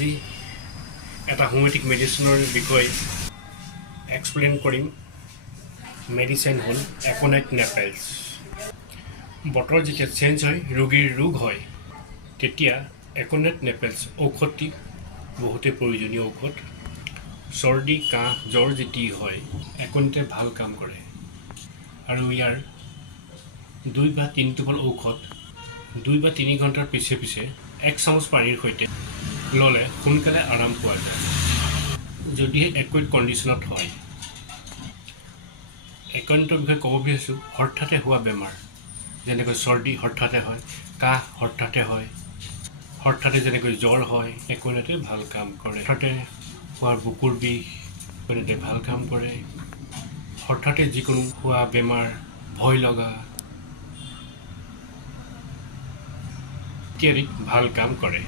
আজি এটা হোমিওপ্যাথিক মেডিচিনৰ বিষয়ে এক্সপ্লেইন কৰিম। মেডিচিন হ'ল একোনাইট নেপেলছ। বতৰ যেতিয়া চেঞ্জ হয়, ৰোগীৰ ৰোগ হয়, তেতিয়া একোনাইট নেপেলছ ঔষধটি বহুতেই প্ৰয়োজনীয় ঔষধ। চৰ্দি, কাহ, জ্বৰ যেতিয়া হয়, একোনাইটে ভাল কাম কৰে আৰু ইয়াৰ 2 বা 3 টোপাল ঔষধ 2 বা 3 ঘণ্টাৰ পিছে পিছে 1 চামুচ পানীৰ সৈতে ল'লে সোনকালে আৰাম পোৱা যায়। যদিহে একুইট কণ্ডিশ্যনত হয়, একোনাইটৰ বিষয়ে ক'ব বিচাৰিছোঁ। হঠাতে হোৱা বেমাৰ যেনেকৈ চৰ্দি হঠাতে হয়, কাহ হঠাতে হয়, হঠাতে যেনেকৈ জ্বৰ হয়, একোনাইটে ভাল কাম কৰে। হঠাতে হোৱা বুকুৰ বিষ একোনাইটে ভাল কাম কৰে। হঠাতে যিকোনো হোৱা বেমাৰ, ভয় লগা ইত্যাদি ভাল কাম কৰে।